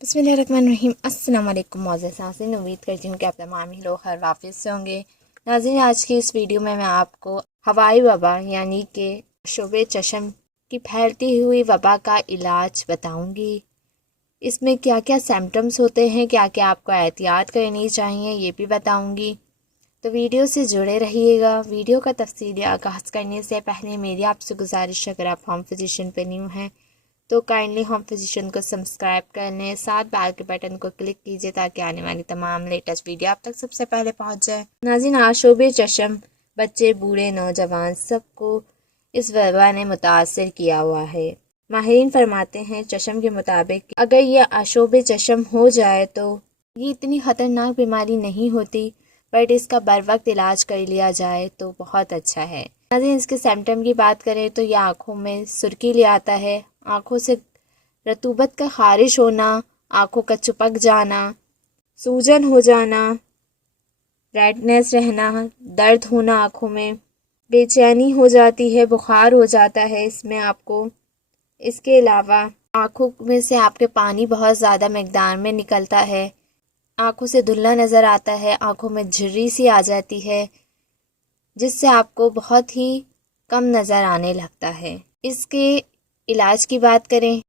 बिस्मिल्लाहिर्रहमानिर्रहीम। अस्सलाम वालेकुम मोअज़्ज़ज़ नाज़रीन, उम्मीद करती हूँ कि आप तमाम ही लोग खैर वाफियत से होंगे। नाज़रीन, आज की इस वीडियो में मैं आपको हवाई वबा यानी कि शोबे चशम की फैलती हुई वबा का इलाज बताऊँगी। इसमें क्या क्या सिम्टम्स होते हैं, क्या क्या आपको एहतियात करनी चाहिए, ये भी बताऊँगी। तो वीडियो से जुड़े रहिएगा। वीडियो का तफसीली आगाज़ करने से पहले मेरी आपसे गुजारिश है, अगर आप होम फिजिशियन पे न्यू हैं तो काइंडली होम फिजिशियन को सब्सक्राइब कर लें, साथ बेल के बटन को क्लिक कीजिए ताकि आने वाली तमाम लेटेस्ट वीडियो आप तक सबसे पहले पहुंच जाए। नाज़रीन, आशोबे चशम बच्चे, बूढ़े, नौजवान सबको इस वबा ने मुतासर किया हुआ है। माहिरीन फरमाते हैं चशम के मुताबिक अगर ये आशोबे चशम हो जाए तो ये इतनी ख़तरनाक बीमारी नहीं होती, बट इसका बर वक्त इलाज कर लिया जाए तो बहुत अच्छा है। नाज़रीन, इसके सिम्टम की बात करें तो यह आँखों में सुर्खी ले आता है, आँखों से रतूबत का खारिश होना, आँखों का चिपक जाना, सूजन हो जाना, रेडनेस रहना, दर्द होना आँखों में, बेचैनी हो जाती है, बुखार हो जाता है इसमें आपको। इसके अलावा आँखों में से आपके पानी बहुत ज़्यादा मकदार में निकलता है, आँखों से धुंधला नज़र आता है, आँखों में झुर्री सी आ जाती है जिससे आपको बहुत ही कम नज़र आने लगता है। इसके इलाज की बात करें,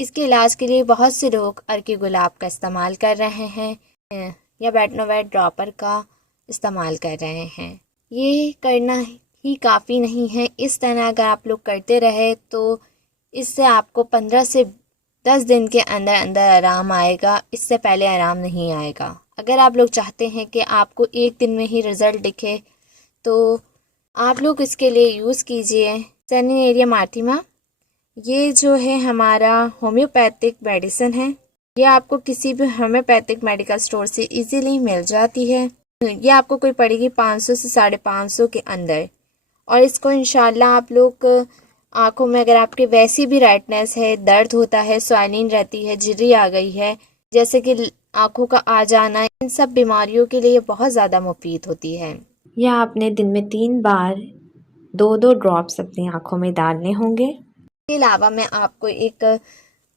इसके इलाज के लिए बहुत से लोग अर्के गुलाब का इस्तेमाल कर रहे हैं या बेटनोवेट ड्रॉपर का इस्तेमाल कर रहे हैं। ये करना ही काफ़ी नहीं है, इस तरह अगर आप लोग करते रहे तो इससे आपको 15 से 10 दिन के अंदर अंदर आराम आएगा, इससे पहले आराम नहीं आएगा। अगर आप लोग चाहते हैं कि आपको एक दिन में ही रिज़ल्ट दिखे तो आप लोग इसके लिए यूज़ कीजिए सेनेरियम आर्टिमा। ये जो है हमारा होम्योपैथिक मेडिसिन है, ये आपको किसी भी होम्योपैथिक मेडिकल स्टोर से इजीली मिल जाती है। ये आपको कोई पड़ेगी 500 से 550 के अंदर। और इसको इंशाल्लाह आप लोग आँखों में अगर आपके वैसी भी रेडनेस है, दर्द होता है, स्वाइलिंग रहती है, झिर्री आ गई है, जैसे कि आँखों का आ जाना, इन सब बीमारियों के लिए बहुत ज़्यादा मुफीद होती है। यह आपने दिन में 3 बार 2-2 ड्रॉप्स अपनी आँखों में डालने होंगे। इसके अलावा मैं आपको एक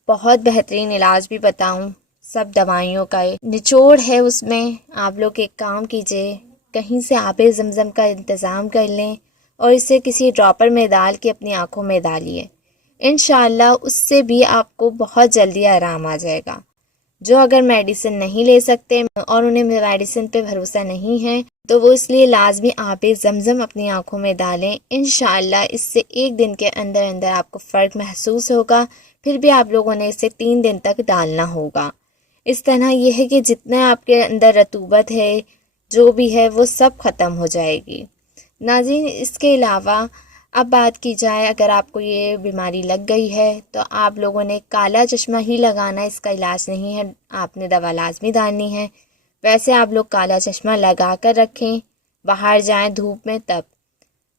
बहुत बेहतरीन इलाज भी बताऊं, सब दवाइयों का निचोड़ है उसमें। आप लोग एक काम कीजिए, कहीं से आबे ज़मज़म का इंतज़ाम कर लें और इसे किसी ड्रॉपर में डाल के अपनी आँखों में डालिए। इंशाल्लाह उससे भी आपको बहुत जल्दी आराम आ जाएगा। जो अगर मेडिसिन नहीं ले सकते और उन्हें मेडिसिन पे भरोसा नहीं है तो वो इसलिए लाजमी आबे ज़मज़म अपनी आँखों में डालें। इंशाअल्लाह इससे एक दिन के अंदर अंदर आपको फ़र्क महसूस होगा। फिर भी आप लोगों ने इसे 3 दिन तक डालना होगा। इस तरह यह है कि जितना आपके अंदर रतूबत है, जो भी है, वो सब ख़त्म हो जाएगी। नाज़रीन, इसके अलावा अब बात की जाए, अगर आपको ये बीमारी लग गई है तो आप लोगों ने काला चश्मा ही लगाना, इसका इलाज नहीं है, आपने दवा लाजमी डालनी है। वैसे आप लोग काला चश्मा लगा कर रखें, बाहर जाएं धूप में तब,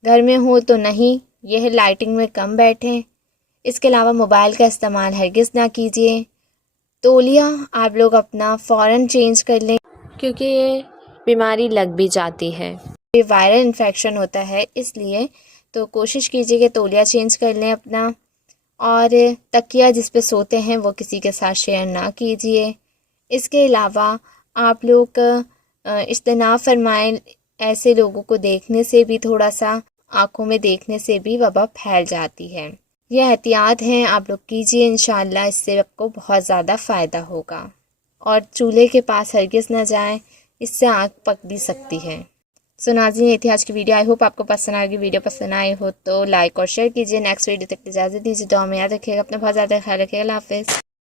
घर में हो तो नहीं, यह लाइटिंग में कम बैठें। इसके अलावा मोबाइल का इस्तेमाल हरगिज़ ना कीजिए। तौलिया आप लोग अपना फ़ौरन चेंज कर लें क्योंकि ये बीमारी लग भी जाती है, ये वायरल इन्फेक्शन होता है, इसलिए तो कोशिश कीजिए कि तौलिया चेंज कर लें अपना। और तकिया जिस पे सोते हैं वो किसी के साथ शेयर ना कीजिए। इसके अलावा आप लोग इज्तनाब फरमाएं, ऐसे लोगों को देखने से भी, थोड़ा सा आँखों में देखने से भी वबा फैल जाती है। ये एहतियात हैं, आप लोग कीजिए, इंशाअल्लाह इससे आपको बहुत ज़्यादा फ़ायदा होगा। और चूल्हे के पास हरगिज़ ना जाएं, इससे आँख पक भी सकती है। सो नाज़रीन, ये थी आज की वीडियो। आई होप आपको पसंद आएगी। वीडियो पसंद आई हो तो लाइक और शेयर कीजिए। नेक्स्ट वीडियो तक इजाज़त दीजिए। दुआ में याद रखिएगा, अपना बहुत ज़्यादा ख्याल रखिएगा। अल्लाह हाफ़िज़।